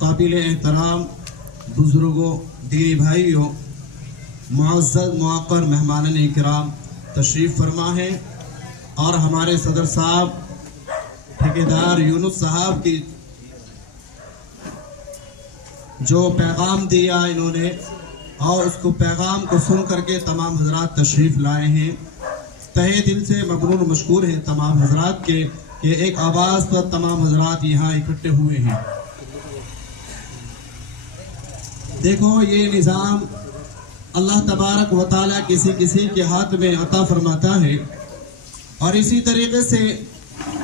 काबिल एहतराम बुजुर्गों दीनी भाइयों मुअज़्ज़ज़ मुअक्कर मेहमानान इकराम तशरीफ़ फरमा है और हमारे सदर साहब ठेकेदार यूनुस साहब की जो पैगाम दिया इन्होंने और उसको पैगाम को सुन करके तमाम हजरात तशरीफ़ लाए हैं। तहे दिल से मबरूर मशकूर हैं तमाम हजरात के कि एक आवाज़ पर तमाम हजरात यहाँ इकट्ठे हुए हैं। देखो ये निज़ाम अल्लाह तबारक व तआला किसी किसी के हाथ में अता फरमाता है और इसी तरीके से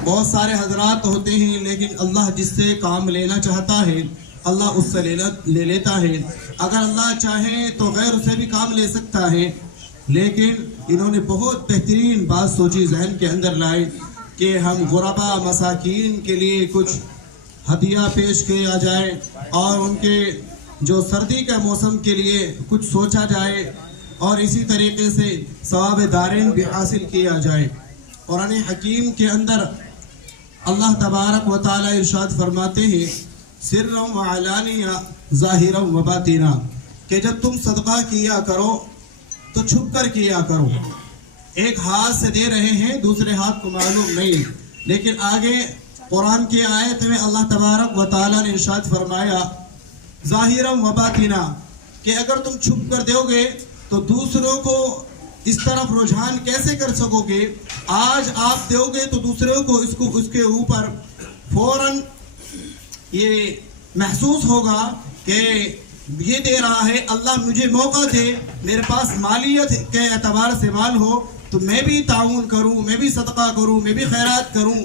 बहुत सारे हजरात होते हैं, लेकिन अल्लाह जिससे काम लेना चाहता है अल्लाह उससे ले लेता है। अगर अल्लाह चाहे तो गैर उससे भी काम ले सकता है, लेकिन इन्होंने बहुत बेहतरीन बात सोची, जहन के अंदर लाई कि हम गुरबा मसाकीन के लिए कुछ हदिया पेश किया जाए और उनके जो सर्दी का मौसम के लिए कुछ सोचा जाए और इसी तरीके से सवाब दारेन भी हासिल किया जाए। कुरान हकीम के अंदर अल्लाह तबारक व तआला इरशाद फरमाते हैं सिर्रम व अलानिया ज़ाहिरम व बातिना, कि जब तुम सदका किया करो तो छुप कर किया करो। एक हाथ से दे रहे हैं दूसरे हाथ को मालूम नहीं, लेकिन आगे कुरान की आयत में अल्लाह तबारक व तआला ने इरशाद फरमाया ज़ाहिरम व बातिना, कि अगर तुम छुप कर दोगे तो दूसरों को इस तरफ रुझान कैसे कर सकोगे। आज आप दोगे तो दूसरों को इसको उसके ऊपर फौरन ये महसूस होगा कि ये दे रहा है, अल्लाह मुझे मौका दे, मेरे पास मालियत के एतबार से माल हो तो मैं भी ताउन करूं, मैं भी सदका करूं, मैं भी खैरात करूं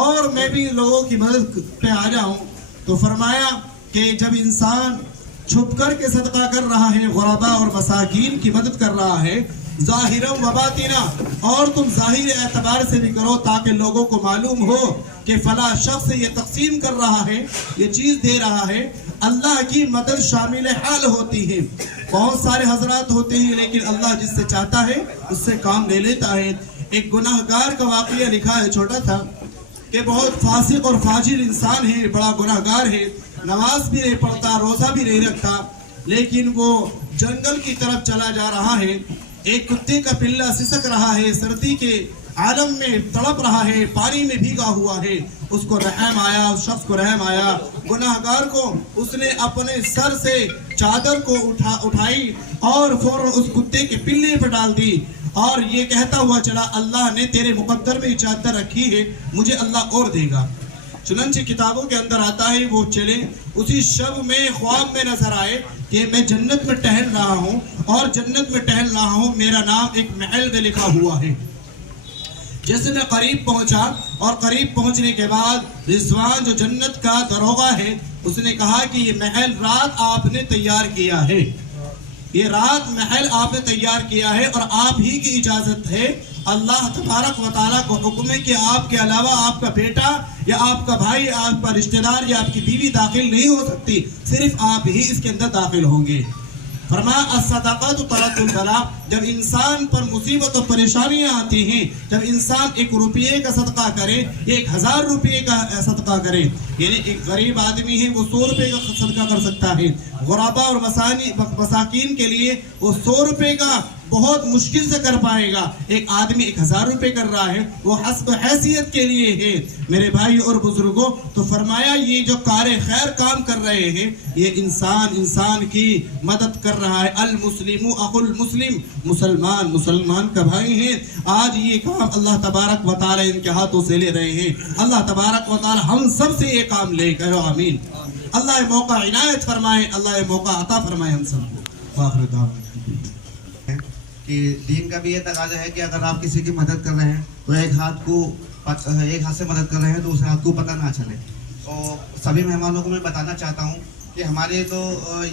और मैं भी लोगों की मदद पे आ जाऊं। तो फरमाया कि जब इंसान छुप कर के सदका कर रहा है, गुरबा और मसाकीन की मदद कर रहा है, ज़ाहिरम व बातिना, और तुम ज़ाहिर एतबार से भी करो ताकि लोगों को मालूम हो कि फला शख्स ये तकसीम कर रहा है, ये चीज़ दे रहा है, अल्लाह की मदद शामिल हाल होती है। बहुत सारे हजरात होते हैं, लेकिन अल्लाह जिससे चाहता है उससे काम ले लेता है। एक गुनाहगार का वाक़या लिखा है, छोटा था, कि बहुत फासिक और फाजिर इंसान है, बड़ा गुनाहगार है, नमाज भी नहीं पढ़ता, रोज़ा भी नहीं रखता, लेकिन वो जंगल की तरफ चला जा रहा है। एक कुत्ते का पिल्ला सिसक रहा है, सर्दी के आलम में तड़प रहा है, पानी में भीगा हुआ है। उसको रहम आया, उस शख्स को रहम आया, गुनाहगार को। उसने अपने सर से चादर को उठाई और फौरन उस कुत्ते के पिल्ले पर डाल दी और ये कहता हुआ चला, अल्लाह ने तेरे मुकद्दर में चादर रखी है, मुझे अल्लाह और देगा। चुनांचे किताबों के अंदर आता है वो चले उसी शब में ख्वाब में नजर आए कि मैं जन्नत में टहल रहा हूँ और जन्नत में टहल रहा हूँ, मेरा नाम एक महल में लिखा हुआ है। जैसे मैं करीब पहुंचा और करीब पहुंचने के बाद रिजवान जो जन्नत का दरोगा है उसने कहा कि ये महल रात आपने तैयार किया है, ये रात महल आपने तैयार किया है और आप ही की इजाजत है। अल्लाह तबारक व तआला को हुक्म है कि आपके अलावा आपका बेटा या आपका भाई, आपका रिश्तेदार या आपकी बीवी दाखिल नहीं हो सकती, सिर्फ आप ही इसके अंदर दाखिल होंगे। फरमाया अस्सदक़ातु तरकुल बला, जब इंसान पर मुसीबत और परेशानियां आती हैं, जब इंसान 1 रुपये का सदका करे, 1000 रुपये का सदका करे, यानी एक गरीब आदमी है वो 100 रुपये का सदका कर सकता है, गुराबा और मसाकीन के लिए वो 100 रुपये का बहुत मुश्किल से कर पाएगा। एक आदमी 1000 रुपये कर रहा है, वो हस्ब हैसियत के लिए है। मेरे भाई और बुजुर्गों, तो फरमाया ये जो कार खैर काम कर रहे हैं, ये इंसान की मदद कर रहा है। अल मुस्लिमु अखुल मुस्लिम, मुसलमान मुसलमान का भाई है। आज ये काम अल्लाह तबारक व तआला इनके हाथों से ले रहे हैं। अल्लाह तबारक व तआला हम सब से ये काम ले कहो आमीन। अल्लाह मौका इनायत फरमाए, अल्लाह मौका अता फरमाए हम सबको। कि दीन का भी ये तकाजा है कि अगर आप किसी की मदद कर रहे हैं तो एक हाथ से मदद कर रहे हैं तो दूसरे हाथ को पता ना चले। तो सभी मेहमानों को मैं बताना चाहता हूँ कि हमारे तो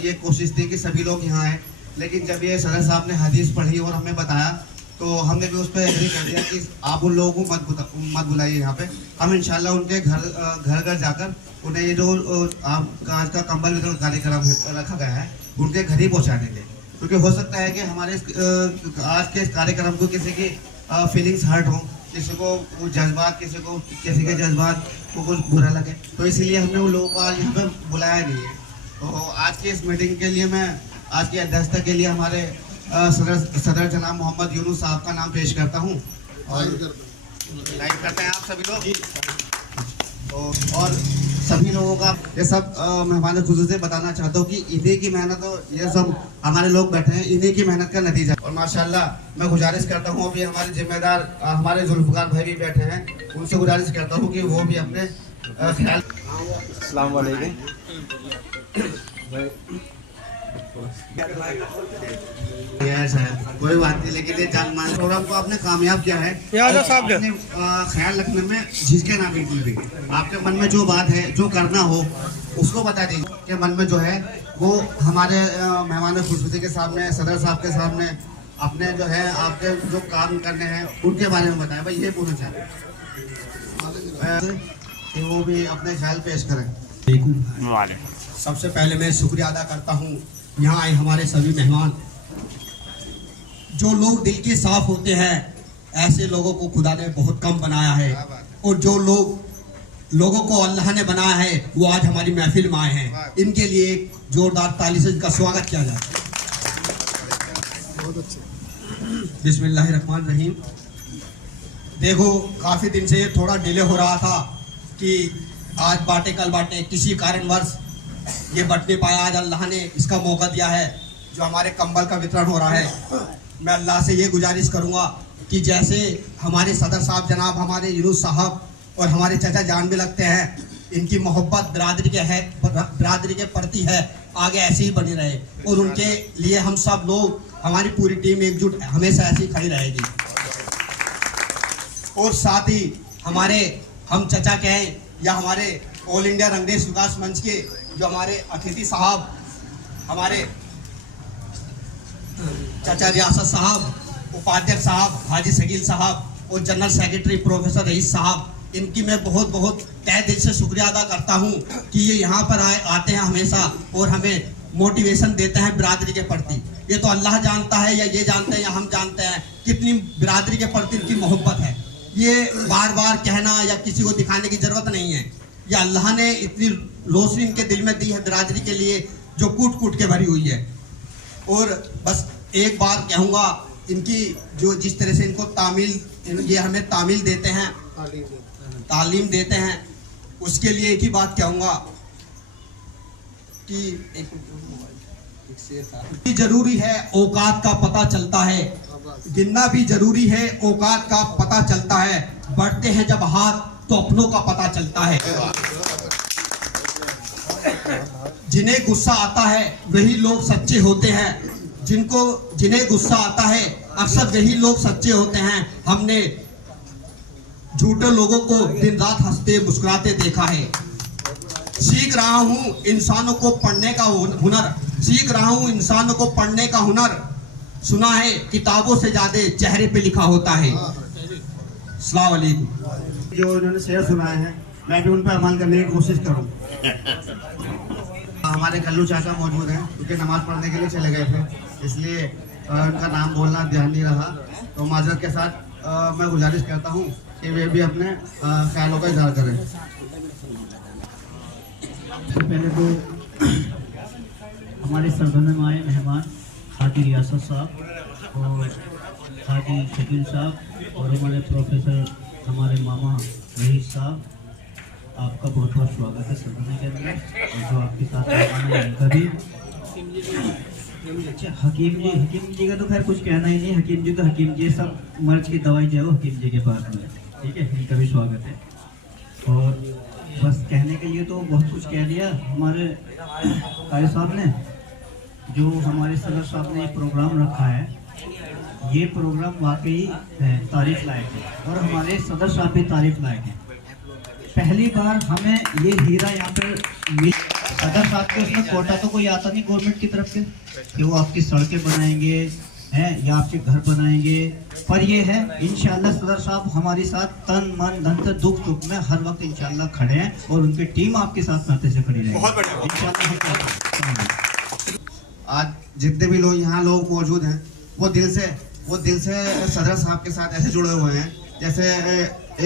ये कोशिश थी कि सभी लोग यहाँ आए, लेकिन जब ये सदर साहब ने हदीस पढ़ी और हमें बताया तो हमने भी उस पर एग्री कर दिया कि आप उन लोगों को मत बुलाइए यहाँ पे। हम इंशाल्लाह उनके घर जाकर उन्हें ये जो आज का कंबल वितरण कार्यक्रम रखा गया है उनके घर ही पहुँचा देंगे, क्योंकि हो सकता है कि हमारे आज के इस कार्यक्रम को किसी की फीलिंग्स हर्ट हो, किसी को जज्बात किसी के जज्बात को कुछ बुरा लगे, तो इसीलिए हमने उन लोगों को आज यहाँ पे बुलाया नहीं है। तो आज की इस मीटिंग के लिए मैं आज की अध्यक्षता के लिए हमारे सदर जनाब मोहम्मद यूनुस साहब का नाम पेश करता हूँ और लाइक करते हैं आप सभी लोग। और सभी लोगों का ये सब मेहमान खुशी से बताना चाहता हूँ कि इन्हीं की मेहनत और ये सब हमारे लोग बैठे हैं, इन्हीं की मेहनत का नतीजा। और माशाल्लाह मैं गुजारिश करता हूँ, अभी हमारे जिम्मेदार हमारे जुल्फकार भाई भी बैठे हैं, उनसे गुजारिश करता हूँ कि वो भी अपने ख्याल। अस्सलाम वालेकुम। कोई बात नहीं, लेकिन ये जान मान प्रोग्राम को आपने कामयाब किया है। अपने ख्याल रखने में झिझके ना बिल्कुल भी। आपके मन में जो बात है, जो करना हो उसको बता दीजिए कि मन में जो है वो हमारे मेहमान खुशबूसी के सामने, सदर साहब के सामने अपने जो है आपके जो काम करने हैं उनके बारे में बताएं। भाई ये पूछना चाहते कि वो भी अपने ख्याल पेश करें। सबसे पहले मैं शुक्रिया अदा करता हूँ यहाँ आए हमारे सभी मेहमान। जो लोग दिल के साफ होते हैं ऐसे लोगों को खुदा ने बहुत कम बनाया है, और जो लोगों को अल्लाह ने बनाया है वो आज हमारी महफिल में आए हैं। इनके लिए एक जोरदार ताली से इनका स्वागत किया जाए। बिस्मिल्लाहिर्रहमानिर्रहीम। देखो काफ़ी दिन से थोड़ा डिले हो रहा था कि आज बांटे कल बांटे, किसी कारणवश ये बट नहीं पाया। आज अल्लाह ने इसका मौका दिया है जो हमारे कंबल का वितरण हो रहा है। मैं अल्लाह से ये गुजारिश करूँगा कि जैसे हमारे सदर साहब जनाब हमारे यूनुस साहब और हमारे चाचा जान भी लगते हैं, इनकी मोहब्बत बिरादरी के प्रति है, आगे ऐसे ही बनी रहे, और उनके लिए हम सब लोग, हमारी पूरी टीम एकजुट हमेशा ऐसी खड़ी रहेगी। और साथ ही हमारे हम चचा कहें या हमारे ऑल इंडिया रंगरेज विकास मंच के जो हमारे अतिथि साहब, हमारे चाचा रियासत साहब, उपाध्यक्ष साहब हाजी शकील साहब और जनरल सेक्रेटरी प्रोफेसर रईस साहब, इनकी मैं बहुत बहुत तहे दिल से शुक्रिया अदा करता हूं कि ये यहाँ पर आते हैं हमेशा और हमें मोटिवेशन देते हैं बिरादरी के प्रति। ये तो अल्लाह जानता है या ये जानते हैं या हम जानते हैं कितनी बिरादरी के प्रति इनकी मोहब्बत है। ये बार बार कहना या किसी को दिखाने की जरूरत नहीं है। या अल्लाह ने इतनी रोशनी इनके दिल में दी है बिरादरी के लिए जो कूट कूट के भरी हुई है। और बस एक बार कहूँगा, इनकी जो जिस तरह से इनको ये हमें तामील देते हैं, तालीम देते हैं, उसके लिए एक ही बात कहूँगा कि जरूरी है औकात का पता चलता है, गिनना भी जरूरी है औकात का पता चलता है, बढ़ते हैं जब हाथ तो अपनों का पता चलता है। जिन्हें गुस्सा आता है वही लोग सच्चे होते हैं, जिन्हें गुस्सा आता है अक्सर वही लोग सच्चे होते हैं। हमने झूठे लोगों को दिन रात हंसते मुस्कुराते देखा है। सीख रहा हूँ इंसानों को पढ़ने का हुनर, सीख रहा हूँ इंसानों को पढ़ने का हुनर। सुना है किताबों से ज्यादा चेहरे पे लिखा होता है। अस्सलाम वालेकुम। जो उन्होंने शेर सुनाए हैं मैं भी उन पर अमल करने की कोशिश करूँ। हमारे कल्लू चाचा मौजूद हैं, क्योंकि नमाज पढ़ने के लिए चले गए थे, इसलिए उनका नाम बोलना ध्यान नहीं रहा। तो माजरत के साथ मैं गुजारिश करता हूँ कि वे भी अपने ख्यालों का इजहार करें। सबसे पहले तो हमारे सरगर्म में आए मेहमान हाजी रियासत साहब और हाजी शकील साहब और हमारे प्रोफेसर हमारे मामा रईस साहब, आपका बहुत बहुत स्वागत है सरगर्म के अंदर। और जो आपके साथ मेहमान हैं उनका भी। अच्छा, हकीम जी का तो खैर कुछ कहना ही नहीं। हकीम जी तो हकीम जी, सब मर्ज की दवाई जो है वो हकीम जी के पास में, ठीक है, इनका भी स्वागत है। और बस कहने के लिए तो बहुत कुछ कह दिया हमारे कारी साहब ने। जो हमारे सदर साहब ने ये प्रोग्राम रखा है, ये प्रोग्राम वाकई तारीफ लायक है और हमारे सदर साहब भी तारीफ लायक हैं। पहली बार हमें ये हीरा यहाँ पर मिल, सदर साहब के उसमें कोटा तो कोई आता नहीं गवर्नमेंट की तरफ से कि वो आपकी सड़कें बनाएंगे हैं या आपके घर बनाएंगे, पर ये है इंशाल्लाह सदर साहब हमारे साथ तन मन धन से दुख सुख में हर वक्त इंशाल्लाह खड़े हैं और उनकी टीम आपके साथ नाते से खड़ी रहेगी इंशाल्लाह। आज जितने भी लोग यहाँ लोग मौजूद हैं वो दिल से सदर साहब के साथ ऐसे जुड़े हुए हैं जैसे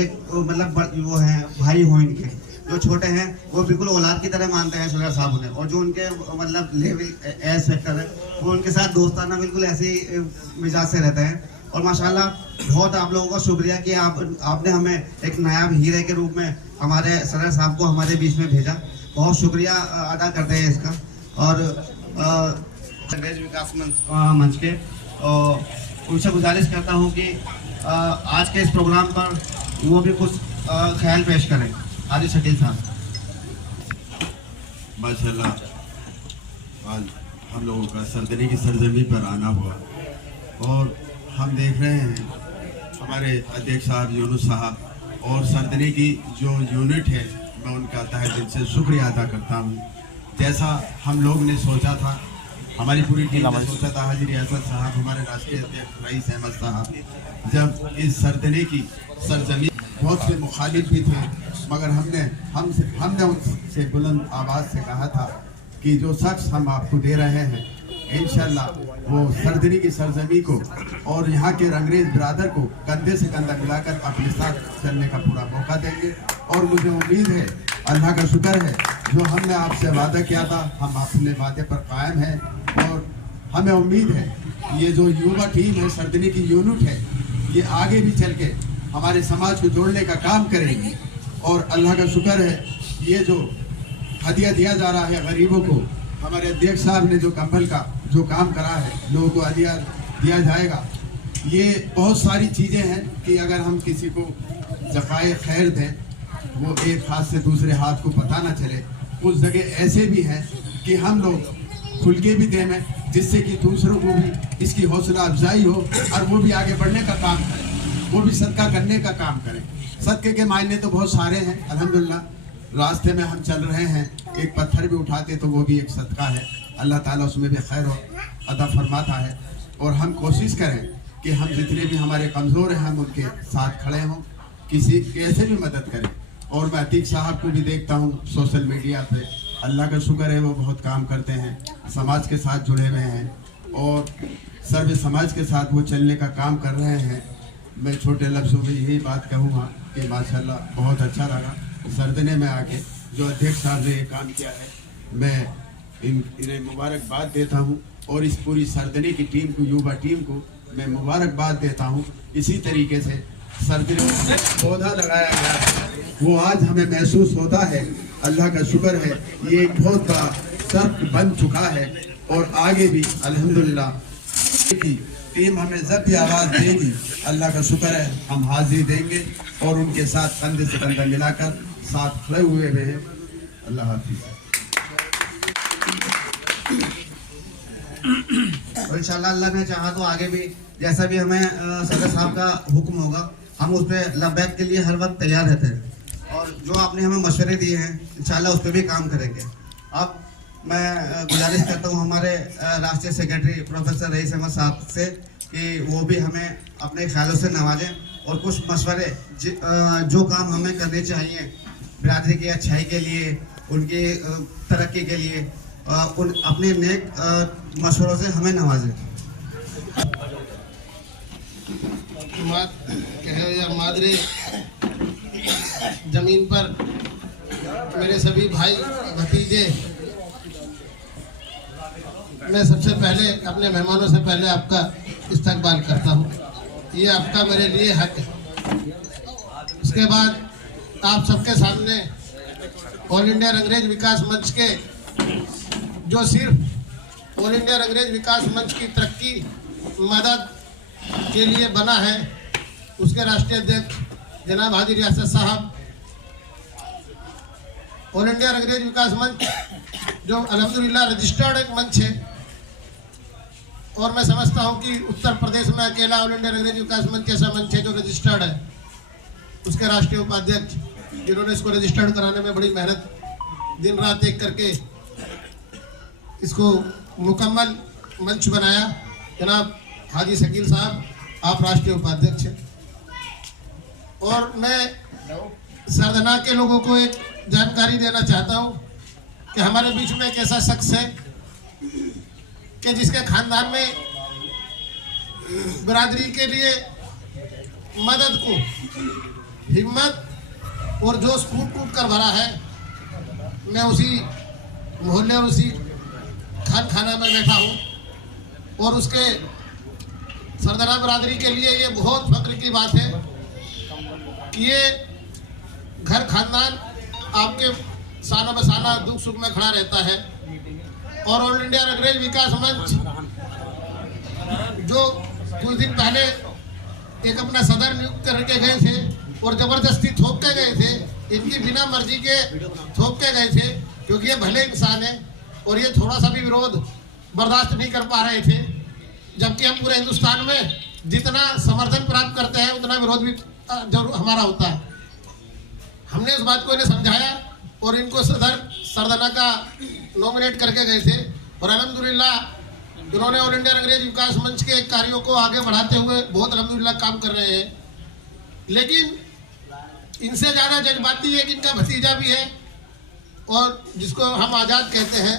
एक मतलब वो हैं भाई हो इनके। जो छोटे हैं वो बिल्कुल औलाद की तरह मानते हैं सदर साहब उन्हें, और जो उनके मतलब लेवल एज फैक्टर है वो उनके साथ दोस्ताना बिल्कुल ऐसे ही मिजाज से रहते हैं। और माशाल्लाह बहुत आप लोगों का शुक्रिया कि आपने हमें एक नायाब हीरे के रूप में हमारे सदर साहब को हमारे बीच में भेजा। बहुत शुक्रिया अदा करते हैं इसका। और अंग्रेज विकास मंच के उनसे गुजारिश करता हूँ कि आज के इस प्रोग्राम पर वो भी कुछ ख्याल पेश करें। हाजी शकील साहब। माशाल्लाह आज हम लोगों का सरदरी की सरजमी पर आना हुआ और हम देख रहे हैं हमारे अध्यक्ष साहब यूनुस साहब और सरदरी की जो यूनिट है, मैं उनका तहे दिल से शुक्रिया अदा करता हूँ। जैसा हम लोग ने सोचा था, हमारी पूरी टीम ने सोचा था, हाजी रियासत साहब, हमारे राष्ट्रीय अध्यक्ष रईस अहमद साहब, जब इस सरदरी की सरजमी बहुत से मुखालिफ भी थे, मगर हमने उनसे बुलंद आवाज़ से कहा था कि जो शख्स हम आपको दे रहे हैं इंशाल्लाह वो सरदरी की सरजमी को और यहाँ के अंग्रेज बिरादर को कंधे से कंधा मिलाकर अपने साथ चलने का पूरा मौका देंगे। और मुझे उम्मीद है, अल्लाह का शुक्र है, जो हमने आपसे वादा किया था हम अपने वादे पर कायम हैं। और हमें उम्मीद है ये जो युवा टीम है, सरदरी की यूनिट है, ये आगे भी चल के हमारे समाज को जोड़ने का काम करेगी। और अल्लाह का शुक्र है, ये जो हदिया दिया जा रहा है गरीबों को, हमारे अध्यक्ष साहब ने जो कंबल का जो काम करा है, लोगों को हदिया दिया जाएगा। ये बहुत सारी चीज़ें हैं कि अगर हम किसी को ज़काए खैर दें, वो एक हाथ से दूसरे हाथ को पता ना चले। उस जगह ऐसे भी हैं कि हम लोग खुल के भी दें, जिससे कि दूसरों को भी इसकी हौसला अफजाई हो और वो भी आगे बढ़ने का काम करें, वो भी सदका करने का काम करें। सदके के मायने तो बहुत सारे हैं, अल्हम्दुलिल्लाह। रास्ते में हम चल रहे हैं, एक पत्थर भी उठाते तो वो भी एक सदका है, अल्लाह ताला उसमें भी खैर अदा फरमाता है। और हम कोशिश करें कि हम जितने भी हमारे कमज़ोर हैं हम उनके साथ खड़े हों, किसी कैसे भी मदद करें। और मैं अतीक साहब को भी देखता हूँ सोशल मीडिया पे, अल्लाह का शुक्र है वो बहुत काम करते हैं, समाज के साथ जुड़े हुए हैं और सर्व समाज के साथ वो चलने का काम कर रहे हैं। मैं छोटे लफ्ज़ों में यही बात कहूँगा कि माशाल्लाह बहुत अच्छा लगा सरदने में आके जो अध्यक्ष साहब ने ये काम किया है। मैं इन्हें मुबारकबाद देता हूँ और इस पूरी सरदने की टीम को, युवा टीम को मैं मुबारकबाद देता हूँ। इसी तरीके से सरदने में पौधा लगाया गया है, वो आज हमें महसूस होता है, अल्लाह का शुक्र है, ये एक बहुत बड़ा सर्क बन चुका है। और आगे भी अल्हम्दुलिल्लाह टीम हमें जब भी आवाज़ देगी, अल्लाह का शुक्र है हम हाजिरी देंगे और उनके साथ कंधे से कंधा मिलाकर साथ खड़े हुए हैं। अल्लाह हाफिज़। और इंशाल्लाह अल्लाह ने चाहा तो आगे भी जैसा भी हमें सदर साहब का हुक्म होगा हम उस पर लबैक के लिए हर वक्त तैयार रहते हैं और जो आपने हमें मशवरे दिए हैं इंशाल्लाह उस पर भी काम करेंगे। अब मैं गुजारिश करता हूँ हमारे राष्ट्रीय सेक्रेटरी प्रोफेसर रईस अहमद साहब से कि वो भी हमें अपने ख्यालों से नवाजें और कुछ मशवरे जो काम हमें करने चाहिए बिरादरी की अच्छाई के लिए, उनकी तरक्की के लिए, उन अपने नेक मशवरों से हमें नवाजें। या मादरे जमीन पर मेरे सभी भाई भतीजे, मैं सबसे पहले अपने मेहमानों से पहले आपका इस्तकबाल करता हूँ। ये आपका मेरे लिए हक है। उसके बाद आप सबके सामने ऑल इंडिया रंगरेज विकास मंच के जो सिर्फ ऑल इंडिया रंगरेज विकास मंच की तरक्की मदद के लिए बना है, उसके राष्ट्रीय अध्यक्ष जनाब हाजी रियासत साहब, ऑल इंडिया रंगरेज विकास मंच जो अल्हम्दुलिल्लाह रजिस्टर्ड एक मंच है और मैं समझता हूं कि उत्तर प्रदेश में अकेला ऑल इंडिया रंगरेज विकास मंच ऐसा मंच है जो रजिस्टर्ड है। उसके राष्ट्रीय उपाध्यक्ष जिन्होंने इसको रजिस्टर्ड कराने में बड़ी मेहनत दिन रात एक करके इसको मुकम्मल मंच बनाया, जनाब हाजी शकील साहब, आप राष्ट्रीय उपाध्यक्ष हैं। और मैं सरदना के लोगों को एक जानकारी देना चाहता हूं कि हमारे बीच में एक ऐसा शख्स है कि जिसके खानदान में बिरादरी के लिए मदद को हिम्मत और जोश कूट कूट कर भरा है। मैं उसी मोहल्ले और उसी खाना में बैठा हूँ और उसके सरदारा बिरादरी के लिए ये बहुत फख्र की बात है कि ये घर खानदान आपके साना बसाना दुख सुख में खड़ा रहता है। और ऑल इंडिया रंगरेज विकास मंच जो कुछ दिन पहले एक अपना सदर नियुक्त करके गए थे और जबरदस्ती थोप के गए थे, इनकी बिना मर्जी के थोप के गए थे, क्योंकि ये भले इंसान है और ये थोड़ा सा भी विरोध बर्दाश्त नहीं कर पा रहे थे, जबकि हम पूरे हिंदुस्तान में जितना समर्थन प्राप्त करते हैं उतना विरोध भी जरूर हमारा होता है। हमने इस बात को इन्हें समझाया और इनको सरदना का नॉमिनेट करके गए थे और अल्हम्दुलिल्लाह उन्होंने ऑल इंडिया रंगरेज विकास मंच के कार्यों को आगे बढ़ाते हुए बहुत अल्हम्दुलिल्लाह काम कर रहे हैं। लेकिन इनसे ज़्यादा जज्बाती एक इनका भतीजा भी है और जिसको हम आज़ाद कहते हैं।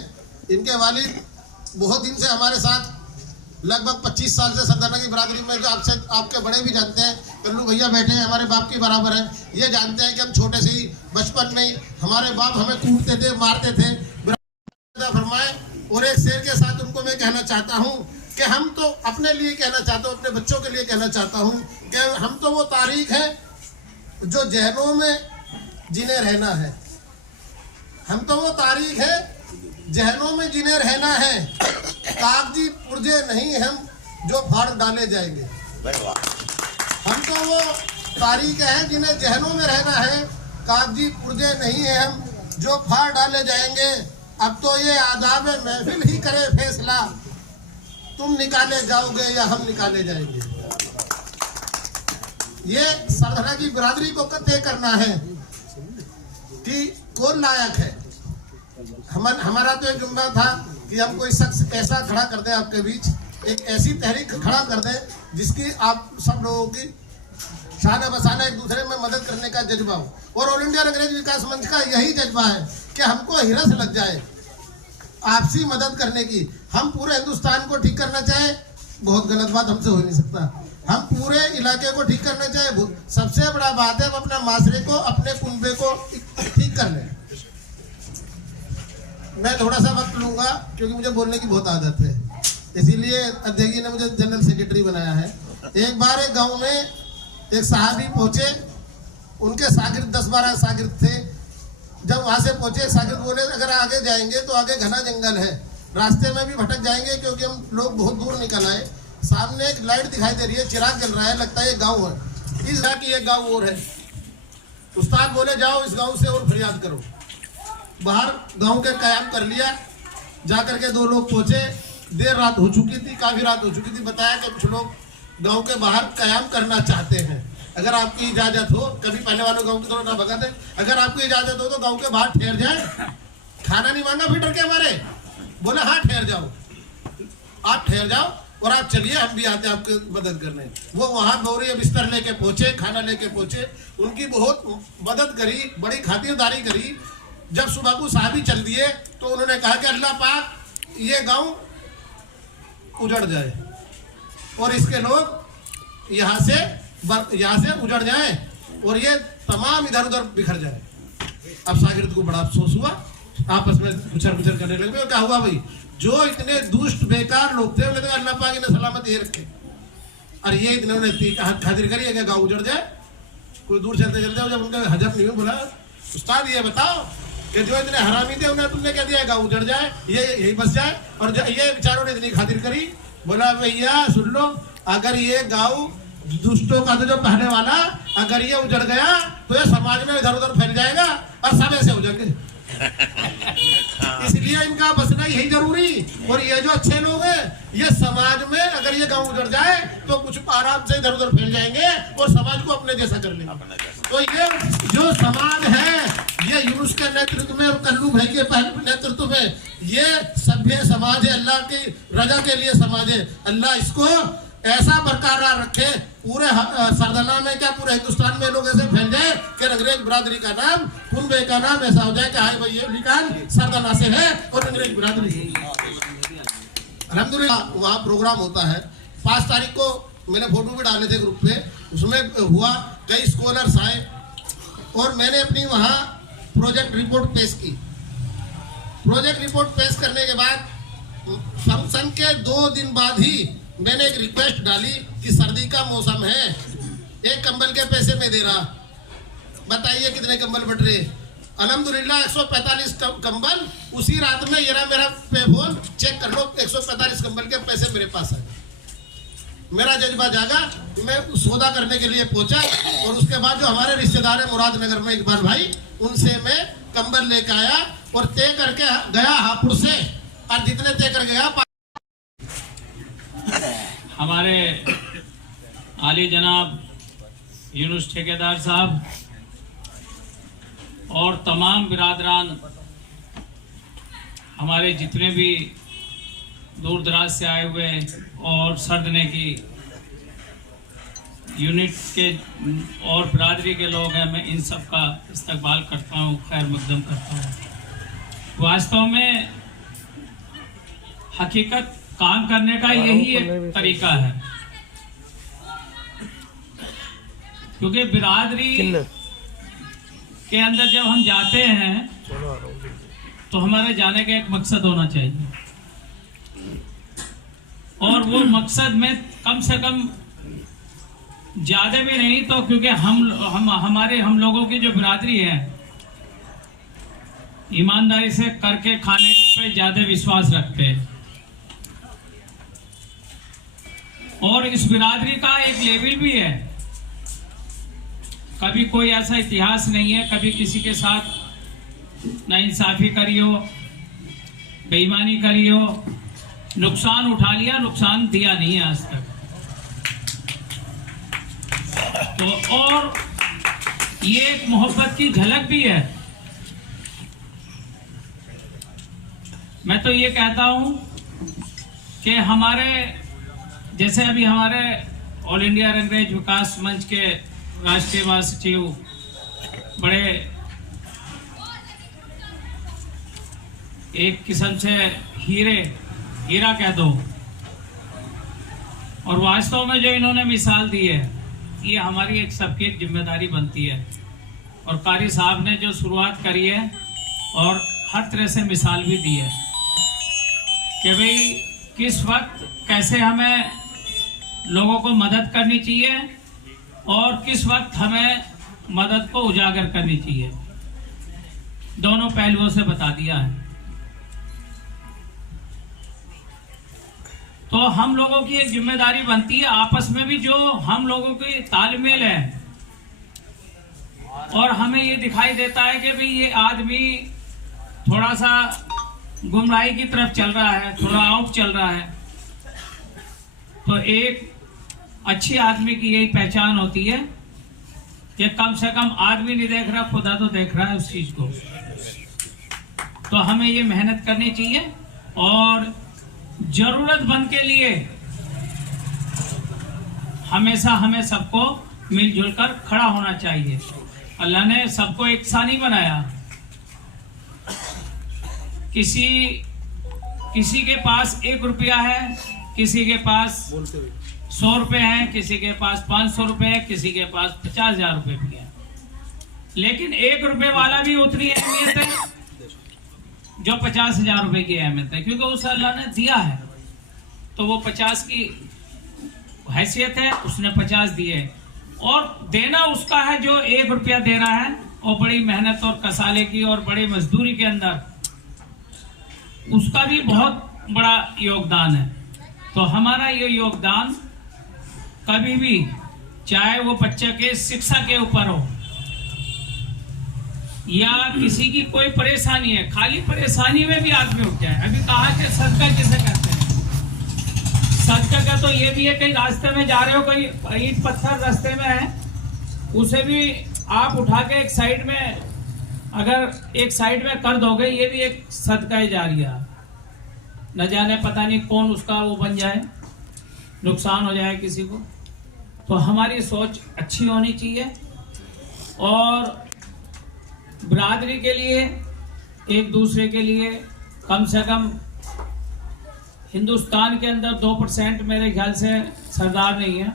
इनके वालिद बहुत दिन से हमारे साथ लगभग 25 साल से सरदाना की बिरादरी में, जो आपसे आपके बड़े भी जानते हैं, कल्लू भैया बैठे हैं हमारे बाप के बराबर हैं, ये जानते हैं कि हम छोटे से ही बचपन में ही हमारे बाप हमें कूटते थे, मारते थे। फरमाए और एक शेर के साथ उनको मैं कहना चाहता हूँ कि हम तो अपने लिए कहना चाहता हूँ, अपने बच्चों के लिए कहना चाहता हूँ कि हम तो वो तारीख है जो जहनों में जिन्हें रहना है। हम तो वो तारीख है जहनों में जिन्हें रहना है, कागजी पुर्जे नहीं हम जो फाड़ डाले जाएंगे। हम तो वो तारीख है जिन्हें जहनों में रहना है, कागजी पुर्जे नहीं है हम जो फाड़ डाले जाएंगे। अब तो ये आदाब महफिल ही करे फैसला, तुम निकाले जाओगे या हम निकाले जाएंगे। ये सरदाना की बिरादरी को तय करना है कि कौन लायक है। हमारा तो एक जुम्मा था कि हम कोई शख्स ऐसा खड़ा कर दें आपके बीच, एक ऐसी तहरीक खड़ा कर दें जिसकी आप सब लोगों की शाना बसाना, एक दूसरे में मदद करने का जज्बा हो। और ऑल इंडिया रंगरेज विकास मंच का यही जज्बा है कि हमको हिरस लग जाए आपसी मदद करने की। हम पूरे हिंदुस्तान को ठीक करना चाहे, बहुत गलत बात हमसे हो नहीं सकता। हम पूरे इलाके को ठीक करना चाहे, सबसे बड़ा बात है हम अपने माशरे को, अपने कुनबे को ठीक कर लें। मैं थोड़ा सा वक्त लूंगा क्योंकि मुझे बोलने की बहुत आदत है, इसीलिए अध्यक्ष जी ने मुझे जनरल सेक्रेटरी बनाया है। एक बार एक गांव में एक साहबी पहुंचे, उनके शागिर्द 10-12 शागिर्द थे। जब वहां से पहुंचे, शागिर्द बोले अगर आगे जाएंगे तो आगे घना जंगल है, रास्ते में भी भटक जाएंगे क्योंकि हम लोग बहुत दूर निकल आए। सामने एक लाइट दिखाई दे रही है, चिराग जल रहा है, लगता है ये गाँव है। इस गाँव की एक गाँव और है। उस्ताद बोले जाओ इस गाँव से और फरियाद करो। बाहर गांव के कयाम कर लिया, जाकर के 2 लोग पहुंचे। देर रात हो चुकी थी, काफी रात हो चुकी थी। बताया कि कुछ लोग गांव के बाहर कयाम करना चाहते हैं। अगर आपकी इजाजत हो, कभी पहले वालों गांव की तरफ ना भगा दे, अगर आपकी इजाजत हो तो गांव के बाहर ठहर जाए। खाना नहीं मांगा फिर डर के हमारे, बोले हाँ ठहर जाओ, आप ठहर जाओ और आप चलिए, हम भी आते हैं आपकी मदद करने। वो वहां बोरी बिस्तर लेके पहुंचे, खाना लेके पहुंचे, उनकी बहुत मदद करी, बड़ी खातिरदारी करी। जब सुबह को साहबी चल दिए तो उन्होंने कहा कि अल्लाह पाक ये गांव उजड़ जाए और इसके लोग यहाँ से उजड़ जाए और ये तमाम इधर उधर बिखर जाए। अब शागिर्द को बड़ा अफसोस हुआ, आपस में गुचर करने लगे। क्या हुआ भाई, जो इतने दुष्ट बेकार लोग थे उन्हें तो अल्लाह पाक ने सलामत ये रखे, और ये इन्होंने खातिर करी है कि गाँव उजड़ जाए। कोई दूर चलते चलते जब उनका हजम नहीं हो, बोला उस्ताद ये बताओ कि जो इतने हरामी थे उन्हें तुमने क्या दिया, गाँव उजड़ जाए, ये यही बस जाए, और ये बेचारों ने इतनी खातिर करी। बोला भैया सुन लो, अगर ये गाँव दुष्टों का जो पहने वाला अगर ये उजड़ गया तो ये समाज में इधर उधर फैल जाएगा और सब ऐसे हो जाएंगे। इसलिए इनका बसना यही जरूरी। और ये जो अच्छे लोग हैं ये समाज में अगर ये गांव उजड़ जाए तो कुछ आराम से इधर उधर फैल जाएंगे और समाज को अपने जैसा कर लेंगे। तो ये जो समाज है ये यूनुस के नेतृत्व में और कल्लू भाई के नेतृत्व में ये सभ्य समाज है, अल्लाह की रजा के लिए समाज है। अल्लाह इसको ऐसा बरकरार रखे, पूरे सरदना में क्या पूरे हिंदुस्तान में लोग ऐसे फैल जाए कि अंग्रेज बिरादरी का नाम, कुंबे का नाम ऐसा हो जाए कि हाय भाई ये लिकान सरदना से है और अंग्रेज बिरादरी से। अल्हम्दुलिल्लाह वहाँ प्रोग्राम होता है। 5 तारीख को मैंने फोटो भी डाले थे ग्रुप पे, उसमें हुआ, कई स्कॉलर्स आए और मैंने अपनी वहाँ प्रोजेक्ट रिपोर्ट पेश की। प्रोजेक्ट रिपोर्ट पेश करने के बाद फंक्शन के 2 दिन बाद ही मैंने एक रिक्वेस्ट डाली कि सर्दी का मौसम है, एक कंबल के पैसे में दे रहा, बताइए कितने कंबल बट रहे। अल्हम्दुलिल्लाह 145 कंबल उसी रात में, ये रहा मेरा पे फोन, चेक कर लो, 145 कंबल के पैसे मेरे पास आए। मेरा जज्बा जागा, मैं सौदा करने के लिए पहुंचा और उसके बाद जो हमारे रिश्तेदार है मुरादनगर में इकबाल भाई, उनसे मैं कंबल लेकर आया और तय करके गया हापुड़ से, और जितने तय कर गया हमारे आली जनाब यूनुस ठेकेदार साहब और तमाम बिरादरान, हमारे जितने भी दूर दराज से आए हुए और सरदने की यूनिट के और बिरादरी के लोग हैं, मैं इन सब का इस्तकबाल करता हूँ, खैर मकदम करता हूँ। वास्तव में हकीकत काम करने का यही एक तरीका है, क्योंकि बिरादरी के अंदर जब हम जाते हैं तो हमारे जाने का एक मकसद होना चाहिए, और वो मकसद में कम से कम ज्यादा भी नहीं तो, क्योंकि हम लोगों की जो बिरादरी है ईमानदारी से करके खाने पे ज्यादा विश्वास रखते हैं, और इस बिरादरी का एक लेवल भी है। कभी कोई ऐसा इतिहास नहीं है कभी किसी के साथ नाइंसाफी करी हो, बेईमानी करी हो, नुकसान उठा लिया, नुकसान दिया नहीं है आज तक। तो और ये एक मोहब्बत की झलक भी है। मैं तो ये कहता हूं कि हमारे जैसे अभी हमारे ऑल इंडिया रंगरेज विकास मंच के राष्ट्रीय महासचिव बड़े एक किस्म से हीरा कह दो, और वास्तव में जो इन्होंने मिसाल दी है ये हमारी एक सबकी एक जिम्मेदारी बनती है। और कारी साहब ने जो शुरुआत करी है और हर तरह से मिसाल भी दी है कि भाई किस वक्त कैसे हमें लोगों को मदद करनी चाहिए और किस वक्त हमें मदद को उजागर करनी चाहिए, दोनों पहलुओं से बता दिया है। तो हम लोगों की एक जिम्मेदारी बनती है आपस में भी जो हम लोगों की तालमेल है, और हमें ये दिखाई देता है कि भाई ये आदमी थोड़ा सा गुमराही की तरफ चल रहा है, थोड़ा ऑफ चल रहा है, तो एक अच्छे आदमी की यही पहचान होती है कि कम से कम आदमी नहीं देख रहा, खुदा तो देख रहा है उस चीज को। तो हमें ये मेहनत करनी चाहिए और जरूरतमंद के लिए हमेशा हमें सबको मिलजुल कर खड़ा होना चाहिए। अल्लाह ने सबको एक सा नहीं बनाया। किसी के पास 1 रुपया है, किसी के पास 100 रुपए है, किसी के पास 500 रुपए है, किसी के पास 50,000 रुपए भी है। लेकिन 1 रुपए वाला भी उतनी अहमियत है जो 50,000 रुपए की अहमियत है, क्योंकि उसे अल्लाह ने दिया है। तो वो 50 की हैसियत है, उसने 50 दिए और देना उसका है जो 1 रुपया दे रहा है, और बड़ी मेहनत और कसाले की और बड़ी मजदूरी के अंदर उसका भी बहुत बड़ा योगदान है। तो हमारा ये योगदान कभी भी, चाहे वो बच्चे के शिक्षा के ऊपर हो या किसी की कोई परेशानी है, खाली परेशानी में भी आदमी उठ जाए। अभी कहा कि सदका किसे कहते हैं? सदका का तो ये भी है, कहीं रास्ते में जा रहे हो, कोई ईंट पत्थर रास्ते में है, उसे भी आप उठा के एक साइड में, अगर एक साइड में कर दोगे, ये भी एक सदका जारिया। न जाने पता नहीं कौन उसका वो बन जाए, नुकसान हो जाए किसी को। तो हमारी सोच अच्छी होनी चाहिए और बिरादरी के लिए, एक दूसरे के लिए, कम से कम हिंदुस्तान के अंदर 2% मेरे ख्याल से सरदार नहीं है,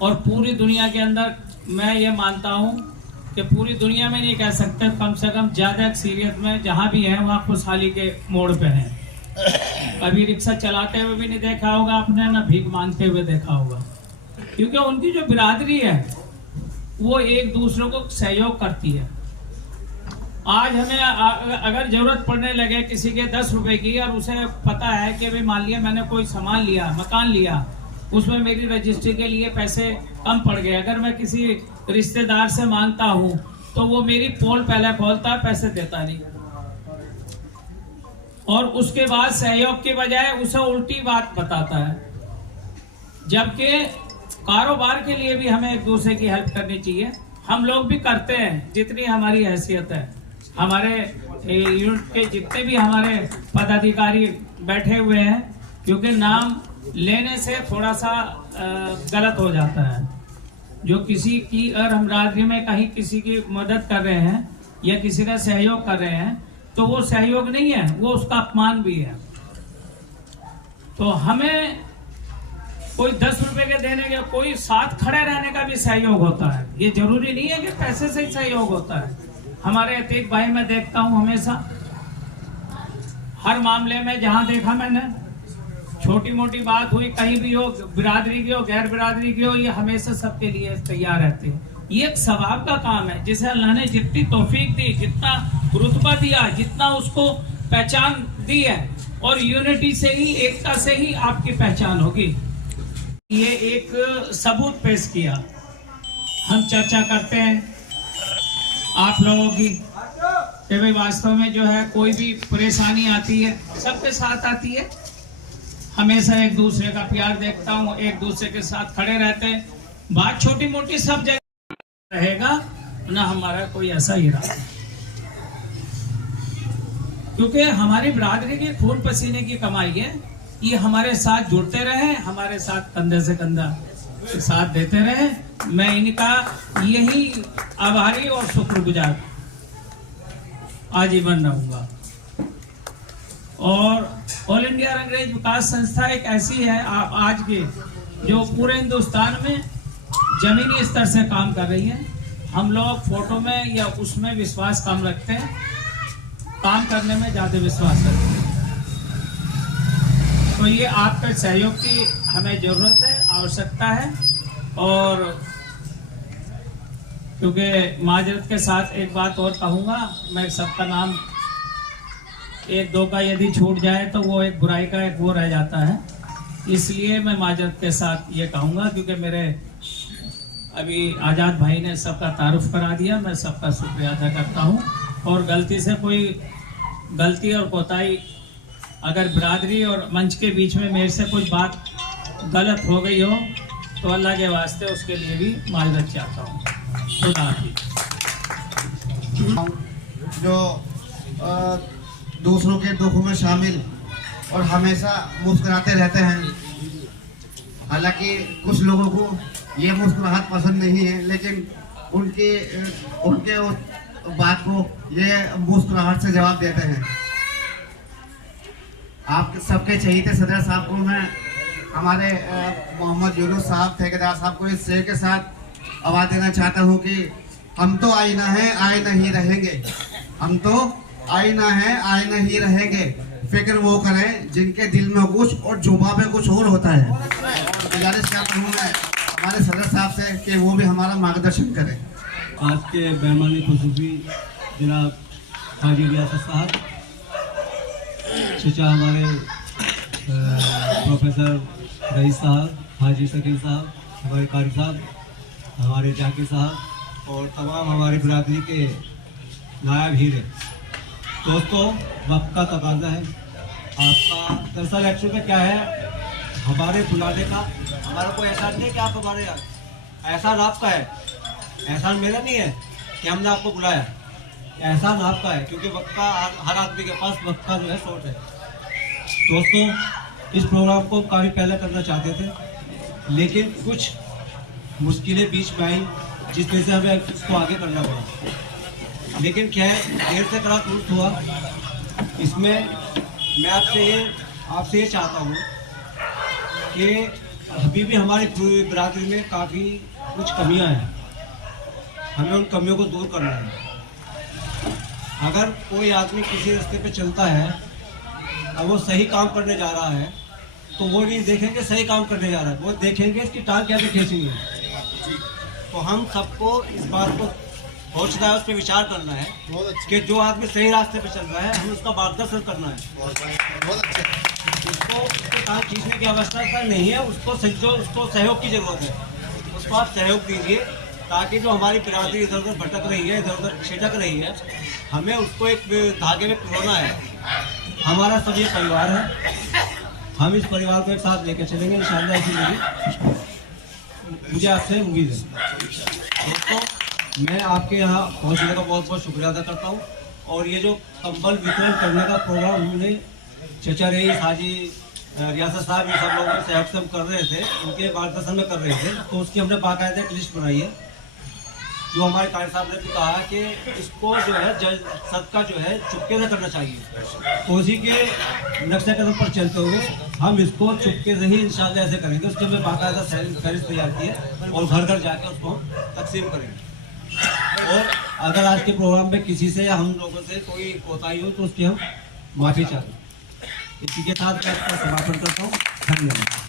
और पूरी दुनिया के अंदर मैं ये मानता हूँ कि पूरी दुनिया में नहीं कह सकते, कम से कम ज़्यादा अक्सरियत में जहाँ भी है वहाँ खुशहाली के मोड़ पे हैं। कभी रिक्शा चलाते हुए भी नहीं देखा होगा आपने, ना भीख मांगते हुए देखा होगा, क्योंकि उनकी जो बिरादरी है वो एक दूसरे को सहयोग करती है। आज हमें अगर जरूरत पड़ने लगे किसी के 10 रुपए की, और उसे पता है कि भाई मान लिया मैंने कोई सामान लिया, मकान लिया, उसमें मेरी रजिस्ट्री के लिए पैसे कम पड़ गए, अगर मैं किसी रिश्तेदार से मांगता हूँ तो वो मेरी पोल पहले खोलता है, पैसे देता नहीं, और उसके बाद सहयोग के बजाय उसे उल्टी बात बताता है। जबकि कारोबार के लिए भी हमें एक दूसरे की हेल्प करनी चाहिए। हम लोग भी करते हैं जितनी हमारी हैसियत है। हमारे यूनिट के जितने भी हमारे पदाधिकारी बैठे हुए हैं, क्योंकि नाम लेने से थोड़ा सा गलत हो जाता है। जो किसी की, अगर हम बिरादरी में कहीं किसी की मदद कर रहे हैं या किसी का सहयोग कर रहे हैं, तो वो सहयोग नहीं है, वो उसका अपमान भी है। तो हमें कोई 10 रुपए के देने के, कोई साथ खड़े रहने का भी सहयोग होता है। ये जरूरी नहीं है कि पैसे से ही सहयोग होता है। हमारे अतीक भाई मैं देखता हूँ हमेशा, हर मामले में जहाँ देखा मैंने, छोटी मोटी बात हुई, कहीं भी हो, बिरादरी की हो, गैर बिरादरी की हो, ये हमेशा सबके लिए तैयार रहते हैं। ये एक सवाब का काम है, जिसे अल्लाह ने जितनी तौफीक दी, जितना रुतबा दिया, जितना उसको पहचान दी है, और यूनिटी से ही, एकता से ही आपकी पहचान होगी। ये एक सबूत पेश किया। हम चर्चा करते हैं आप लोगों की कि भाई वास्तव में जो है कोई भी परेशानी आती है, सबके साथ आती है। हमेशा एक दूसरे का प्यार देखता हूँ, एक दूसरे के साथ खड़े रहते हैं। बात छोटी मोटी सब जगह रहेगा ना, हमारा कोई ऐसा इरादा, क्योंकि हमारी बिरादरी की खून पसीने की कमाई है। ये हमारे साथ जुड़ते रहे, हमारे साथ कंधे से कंधा साथ देते रहे। मैं इनका यही आभारी और शुक्रगुजार आजीवन रहूंगा। और ऑल इंडिया रंगरेज विकास संस्था एक ऐसी है आज के, जो पूरे हिंदुस्तान में जमीनी स्तर से काम कर रही है। हम लोग फोटो में या उसमें विश्वास कम रखते हैं, काम करने में ज्यादा विश्वास रखते हैं। तो ये आपके सहयोग की हमें जरूरत है, आवश्यकता है। और क्योंकि माजरत के साथ एक बात और कहूँगा, मैं सबका नाम एक दो का यदि छूट जाए तो वो एक बुराई का एक वो रह जाता है, इसलिए मैं माजरत के साथ ये कहूँगा, क्योंकि मेरे अभी आज़ाद भाई ने सबका तारुफ करा दिया। मैं सबका शुक्रिया अदा करता हूँ। और गलती से कोई गलती और कोताही अगर बिरादरी और मंच के बीच में मेरे से कुछ बात गलत हो गई हो तो अल्लाह के वास्ते उसके लिए भी माजरत चाहता हूँ। खुदा हाफिज़। जो दूसरों के दुखों में शामिल और हमेशा मुस्कुराते रहते हैं। हालांकि कुछ लोगों को ये मुस्कुराहट पसंद नहीं है, लेकिन उनके उस बात को ये मुस्कुराहट से जवाब देते हैं। आप सबके चहीते सदर साहब को मैं हमारे मोहम्मद यूनुस साहब ठेकेदार साहब को इस शेर के साथ आवाज़ देना चाहता हूँ कि हम तो आईना है आईना ही रहेंगे, हम तो आईना है आईना ही रहेंगे, फिक्र वो करें जिनके दिल में कुछ और जुबान में कुछ और होता है। और गुजारिश करता हूँ मैं हमारे सदर साहब से कि वो भी हमारा मार्गदर्शन करें। आज के मेहमान खुसूसी जनाब हाजी रियासत साहब, चचा हमारे प्रोफेसर रईस साहब, हाजी शकील साहब, हमारे कारी साहब, हमारे जाकिर साहब और तमाम हमारी बिरादरी के नायब हीरे। दोस्तों, वक्त का तकाजा है आपका। दरअसल एक्चुअल में क्या है, हमारे बुलाने का हमारा कोई एहसान नहीं है कि आप हमारे यहाँ, एहसान आपका है, एहसान मेरा नहीं है कि हमने आपको बुलाया, एहसान आपका है क्योंकि वक्त का हर आदमी के पास वक्त का जो है शॉर्ट है। दोस्तों, इस प्रोग्राम को काफ़ी पहले करना चाहते थे, लेकिन कुछ मुश्किलें बीच में आई जिस वजह से हमें इसको आगे करना पड़ा। लेकिन क्या है, देर से करा दुरुस्त हुआ। इसमें मैं आपसे ये चाहता हूँ कि अभी भी हमारी बिरादरी में काफ़ी कुछ कमियाँ हैं, हमें उन कमियों को दूर करना है। अगर कोई आदमी किसी रास्ते पे चलता है और वो सही काम करने जा रहा है तो वो नहीं देखेंगे सही काम करने जा रहा है, वो देखेंगे इसकी टांग कैसे खींचनी है। तो हम सबको इस बात को सोचना है, उस पर विचार करना है कि जो आदमी सही रास्ते पे चल रहा है हमें उसका मार्गदर्शन करना है। उसको टांग खींचने की आवश्यकता नहीं है, उसको सहयोग की जरूरत है, उसको आप सहयोग दीजिए ताकि जो हमारी बिरादरी इधर उधर भटक रही है, इधर उधर छिटक रही है, हमें उसको एक धागे में पिरोना है। हमारा सब ये परिवार है, हम इस परिवार को एक साथ लेकर चलेंगे इंशाअल्लाह। इसीलिए मुझे आपसे उम्मीद है। दोस्तों, मैं आपके यहाँ पहुँचने का बहुत बहुत शुक्रिया अदा करता हूँ। और ये जो कंबल वितरण करने का प्रोग्राम हमने चचा रईस, हाजी रियासत साहब, ये सब लोगों के सहयोग से हम कर रहे थे, उनके मार्गदर्शन में कर रहे थे, तो उसकी हमने बाकायदा एक लिस्ट बनाई है। जो हमारे कारी साहब ने भी कहा कि इसको जो है सबका जो है चुपके से करना चाहिए, तो उसी के नक्शे कदम पर चलते हुए हम इसको चुपके से ही इंशाअल्लाह ऐसे करेंगे। उसके लिए बाकायदा फहरिस्त तैयार की है और घर घर जाके उसको हम तकसीम करेंगे। और अगर आज के प्रोग्राम में किसी से या हम लोगों से कोई कोताही हो तो उसकी हम माफ़ी चाहते हैं। इसी के साथ मैं इसका समापन करता हूँ। धन्यवाद।